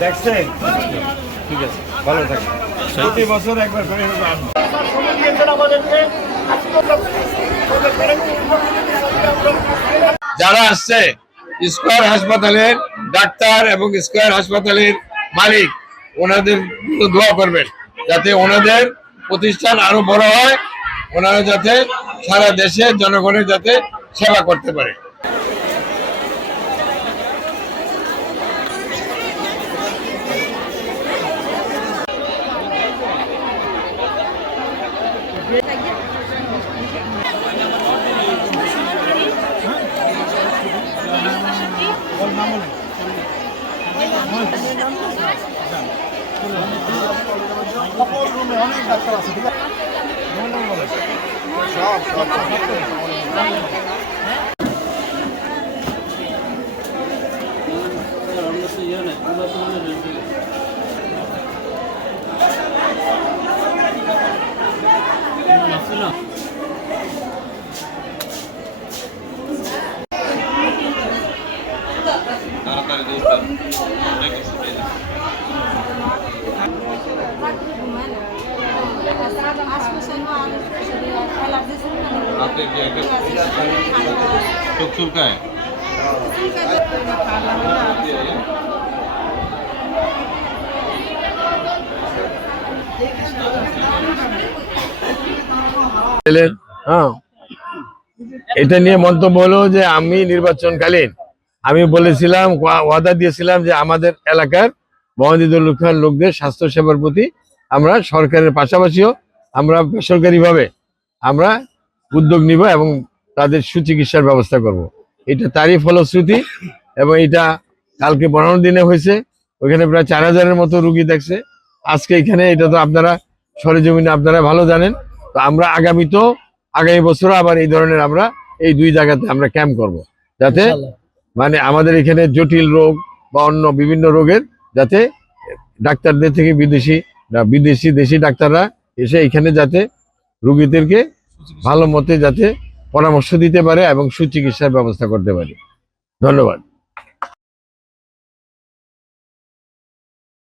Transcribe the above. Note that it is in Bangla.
দেখছেন ঠিক আছে ভালো থাকে প্রতি বছর একবার করে যারা আসছে স্কয়ার হাসপাতালের ডাক্তার এবং স্কয়ার হাসপাতালের মালিক ওনাদের দোয়া করবেন যাতে ওনাদের প্রতিষ্ঠান আরো বড় হয়, ওনারা যাতে সারা দেশে জনগণের যাতে সেবা করতে পারে। অনেক ডাক্তার আছে ঠিক আছে চোখ চুলকায় এটা নিয়ে মন্তব্য হলো যে আমি নির্বাচনকালীন আমি বলেছিলাম, ওয়াদা দিয়েছিলাম যে আমাদের এলাকার বন্দিদুলখান লোকদের স্বাস্থ্য সেবার প্রতি আমরা সরকারের পাশাপাশিও আমরা বেসরকারিভাবে আমরা উদ্যোগ নিব এবং তাদের সুচিকিৎসার ব্যবস্থা করব। এটা তারই ফলশ্রুতি এবং এটা কালকে 12 দিনে হয়েছে। ওইখানে প্রায় 4000-এর মতো রুগী দেখছে আজকে এখানে। এটা তো আপনারা সরেজমিনে আপনারা ভালো জানেন। তো আমরা আগামী বছর আবার এই ধরনের আমরা এই 2 জায়গাতে আমরা ক্যাম্প করব, যাতে মানে আমাদের এখানে জটিল রোগ বা অন্য বিভিন্ন রোগের যাতে ডাক্তারদের থেকে দেশি ডাক্তাররা এসে এখানে যাতে রোগীদেরকে ভালো মতে যাতে পরামর্শ দিতে পারে এবং সুচিকিৎসার ব্যবস্থা করতে পারে। ধন্যবাদ।